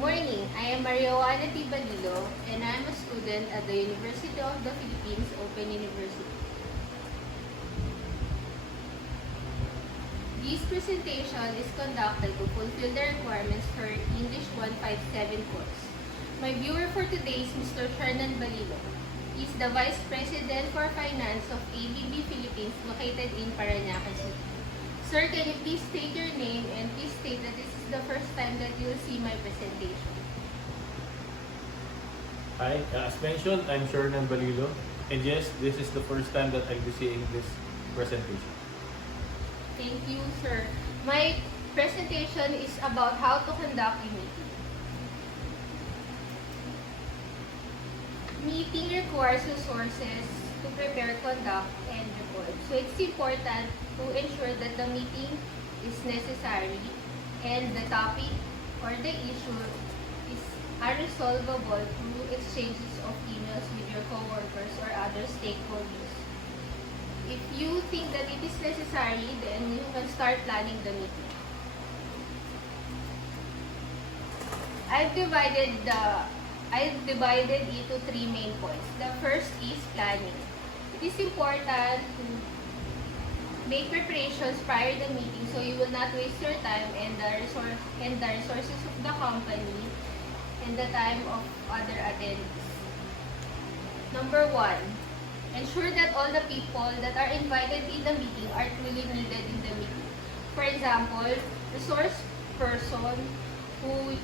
Morning, I am Marijuana Tibalilo and I am a student at the University of the Philippines Open University. This presentation is conducted to fulfill the requirements for English 157 course. My viewer for today is Mr. Shernan Balilo. He is the Vice President for Finance of ABB Philippines located in Parañaque City. Sir, can you please state your name and please state that this is the first time that you will see my presentation. Hi, as mentioned, I'm Shernan Balilo, and yes, this is the first time that I'll be seeing this presentation. Thank you, sir. My presentation is about how to conduct a meeting. Meeting requires resources to prepare, conduct, and record. So it's important to ensure that the meeting is necessary and the topic or the issue is unresolvable through exchanges of emails with your coworkers or other stakeholders. If you think that it is necessary, then you can start planning the meeting. I've divided it into three main points. The first is planning. It is important to make preparations prior to the meeting so you will not waste your time and the resources of the company and the time of other attendees. Number one, ensure that all the people that are invited in the meeting are truly needed in the meeting. For example, resource person who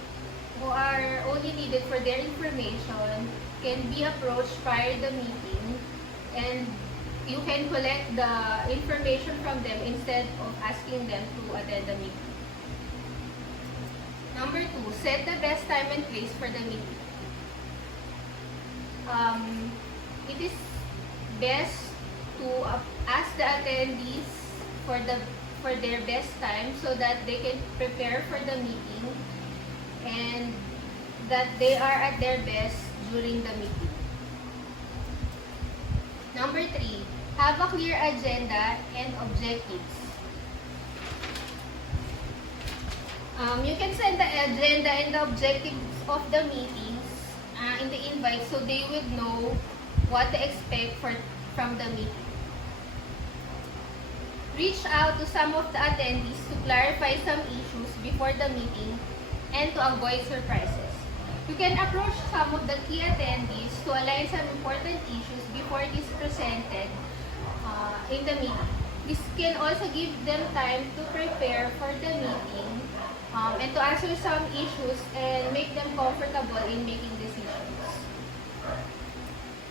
are only needed for their information can be approached prior to the meeting and you can collect the information from them instead of asking them to attend the meeting. Number two, set the best time and place for the meeting. It is best to ask the attendees for their best time so that they can prepare for the meeting and that they are at their best during the meeting. Number three, have a clear agenda and objectives. You can send the agenda and the objectives of the meetings in the invite so they would know what to expect from the meeting. Reach out to some of the attendees to clarify some issues before the meeting and to avoid surprises. You can approach some of the key attendees to align some important issues before it is presented in the meeting. This can also give them time to prepare for the meeting and to answer some issues and make them comfortable in making decisions.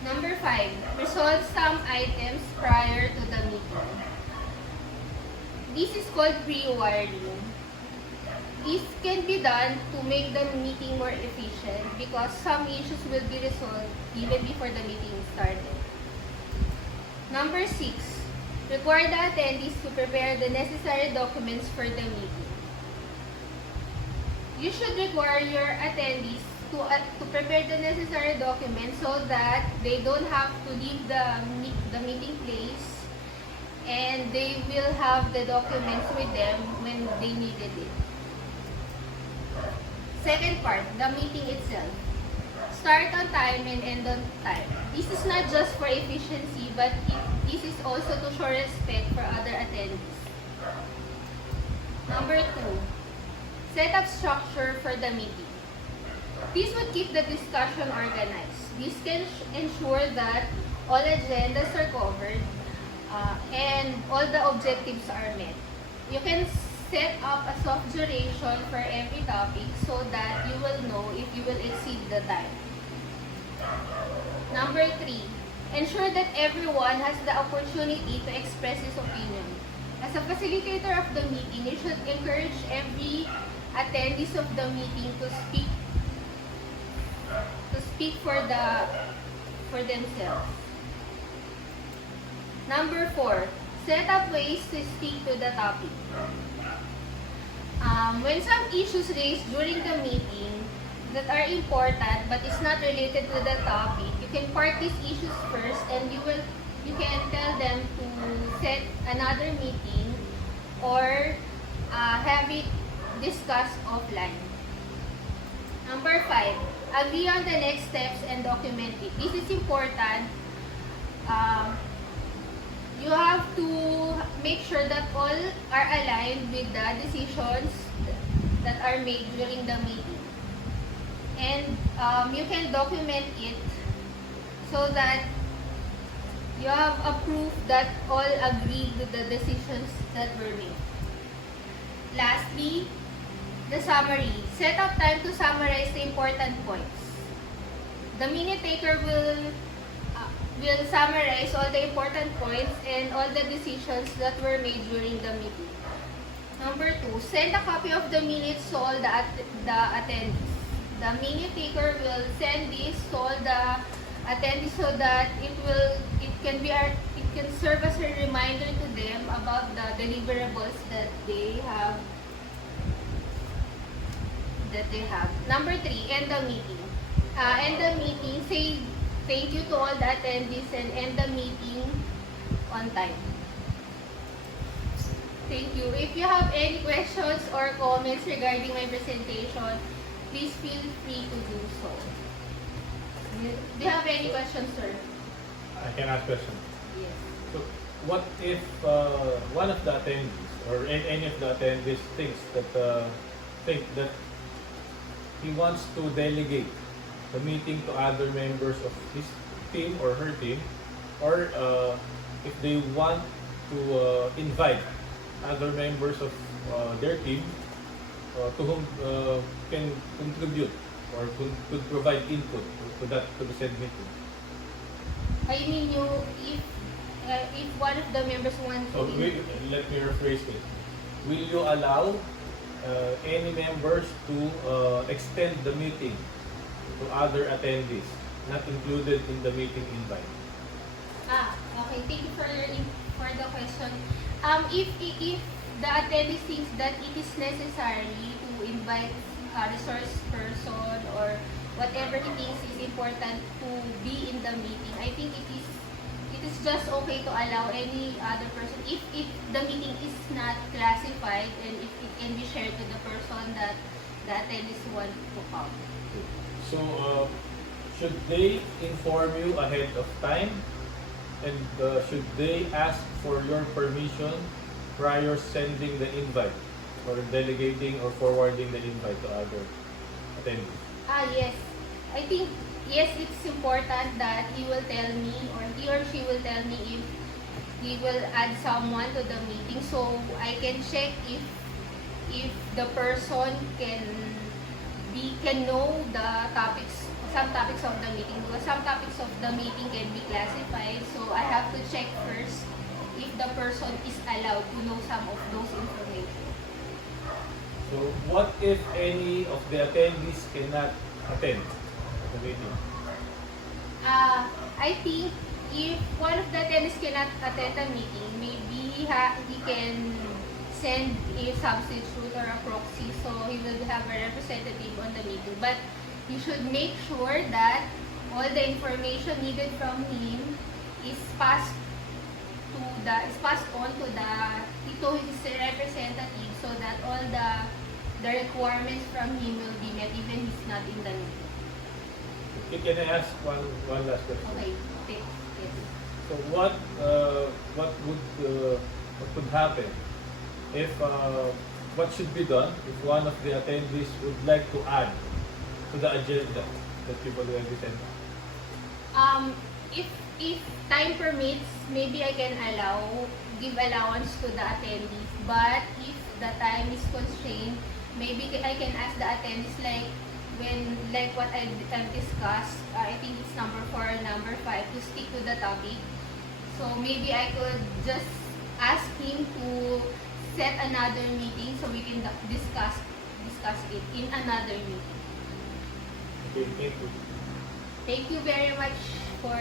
Number five, resolve some items prior to the meeting. This is called pre-wiring. This can be done to make the meeting more efficient because some issues will be resolved even before the meeting started. Number six, require the attendees to prepare the necessary documents for the meeting. You should require your attendees to prepare the necessary documents so that they don't have to leave the meeting place and they will have the documents with them when they needed it. Second part, the meeting itself. Start on time and end on time. This is not just for efficiency, but this is also to show respect for other attendees. Number two, set up structure for the meeting. This would keep the discussion organized. This can ensure that all agendas are covered and all the objectives are met. You can set up a soft duration for every topic so that you will know if you will exceed the time. Number three, ensure that everyone has the opportunity to express his opinion. As a facilitator of the meeting, you should encourage every attendees of the meeting to speak for themselves. Number four, set up ways to stick to the topic. When some issues raised during the meeting that are important but is not related to the topic, you can park these issues first and you can tell them to set another meeting or have it discussed offline. Number 5, agree on the next steps and document it. This is important. You have to make sure that all are aligned with the decisions that are made during the meeting. And you can document it so that you have a proof that all agreed with the decisions that were made. Lastly, the summary. Set up time to summarize the important points. The minute taker will summarize all the important points and all the decisions that were made during the meeting. Number 2, send a copy of the minutes to all the attendees. The minute taker will send this to all the attendees so that it can serve as a reminder to them about the deliverables that they have. Number 3, end the meeting. End the meeting. Say thank you to all the attendees and end the meeting on time. Thank you. If you have any questions or comments regarding my presentation, please feel free to do so. Do you have any questions, sir? I can ask questions. Yes. So, what if one of the attendees or any of the attendees think that he wants to delegate the meeting to other members of his team or her team, or if they want to invite other members of their team to whom can contribute or could provide input to the said meeting. I mean, if one of the members wants to... Let me rephrase it. Will you allow any members to extend the meeting to other attendees, not included in the meeting invite? Okay. Thank you for the question. If the attendee thinks that it is necessary to invite a resource person or whatever he thinks is important to be in the meeting, I think it is just okay to allow any other person if the meeting is not classified and if it can be shared to the person that the attendees want to come. So, should they inform you ahead of time? And should they ask for your permission prior sending the invite or delegating or forwarding the invite to other attendees? Yes. I think, yes, it's important that he will tell me or he or she will tell me if he will add someone to the meeting so I can check if the person can know the topics, some topics of the meeting, because some topics of the meeting can be classified, so I have to check first if the person is allowed to know some of those information. So, what if any of the attendees cannot attend the meeting? I think if one of the attendees cannot attend the meeting, maybe he can send a substitute or a proxy so he will have a representative on the meeting. But you should make sure that all the information needed from him is passed on to his representative so that all the requirements from him will be met even he's not in the meeting. Okay, can I ask one last question? Okay, yes. So what would happen if what should be done if one of the attendees would like to add to the agenda that people will be sent? If time permits, maybe I can give allowance to the attendees. But if the time is constrained, maybe I can ask the attendees like what I've discussed. I think it's number 4 or number 5 to stick to the topic. So maybe I could just ask him to set another meeting so we can discuss it in another meeting. Okay, thank you. Thank you very much for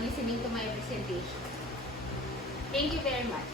listening to my presentation. Thank you very much.